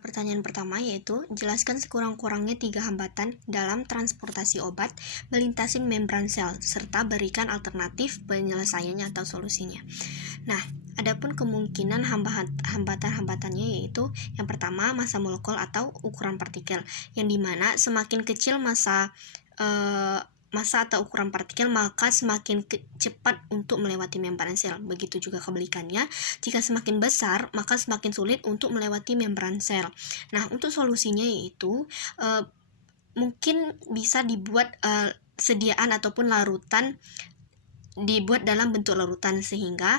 Pertanyaan pertama yaitu, jelaskan sekurang-kurangnya 3 hambatan dalam transportasi obat melintasi membran sel, serta berikan alternatif penyelesaiannya atau solusinya. Nah, adapun kemungkinan hambatan-hambatannya yaitu, yang pertama massa molekul atau ukuran partikel, yang dimana semakin kecil massa atau ukuran partikel, maka semakin cepat untuk melewati membran sel. Begitu juga kebalikannya, jika semakin besar, maka semakin sulit untuk melewati membran sel. Nah, untuk solusinya yaitu mungkin bisa dibuat sediaan ataupun larutan, dibuat dalam bentuk larutan, sehingga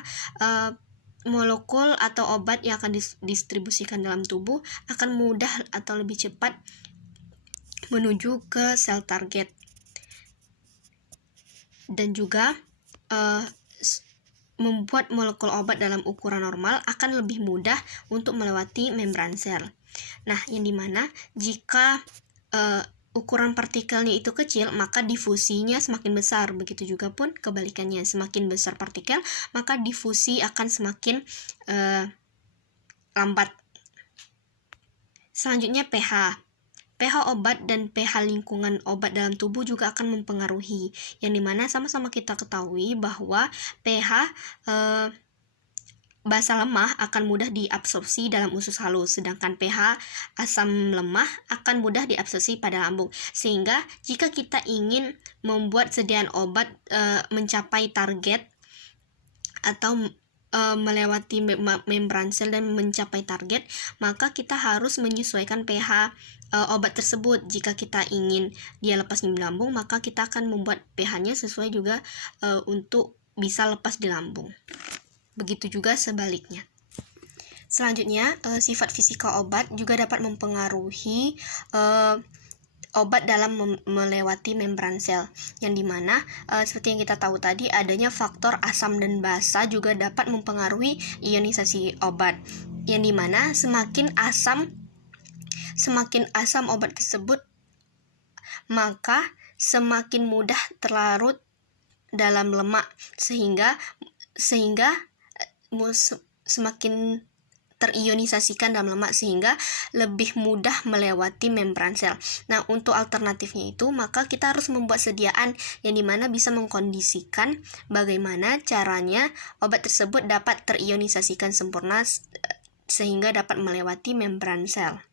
molekul atau obat yang akan didistribusikan dalam tubuh akan mudah atau lebih cepat menuju ke sel target. Dan juga membuat molekul obat dalam ukuran normal akan lebih mudah untuk melewati membran sel. Nah, yang dimana jika ukuran partikelnya itu kecil, maka difusinya semakin besar. Begitu juga pun kebalikannya, semakin besar partikel, maka difusi akan semakin lambat. Selanjutnya pH obat dan pH lingkungan obat dalam tubuh juga akan mempengaruhi, yang dimana sama-sama kita ketahui bahwa pH basa lemah akan mudah diabsorpsi dalam usus halus, sedangkan pH asam lemah akan mudah diabsorpsi pada lambung. Sehingga jika kita ingin membuat sediaan obat mencapai target atau melewati membran sel dan mencapai target, maka kita harus menyesuaikan pH obat tersebut. Jika kita ingin dia lepas di lambung, maka kita akan membuat pH-nya sesuai juga untuk bisa lepas di lambung. Begitu juga sebaliknya. Selanjutnya, sifat fisika obat juga dapat mempengaruhi obat dalam melewati membran sel, yang dimana seperti yang kita tahu tadi, adanya faktor asam dan basa juga dapat mempengaruhi ionisasi obat, yang dimana semakin asam obat tersebut, maka semakin mudah terlarut dalam lemak, sehingga semakin terionisasikan dalam lemak, sehingga lebih mudah melewati membran sel. Nah, untuk alternatifnya itu, maka kita harus membuat sediaan yang dimana bisa mengkondisikan bagaimana caranya obat tersebut dapat terionisasikan sempurna sehingga dapat melewati membran sel.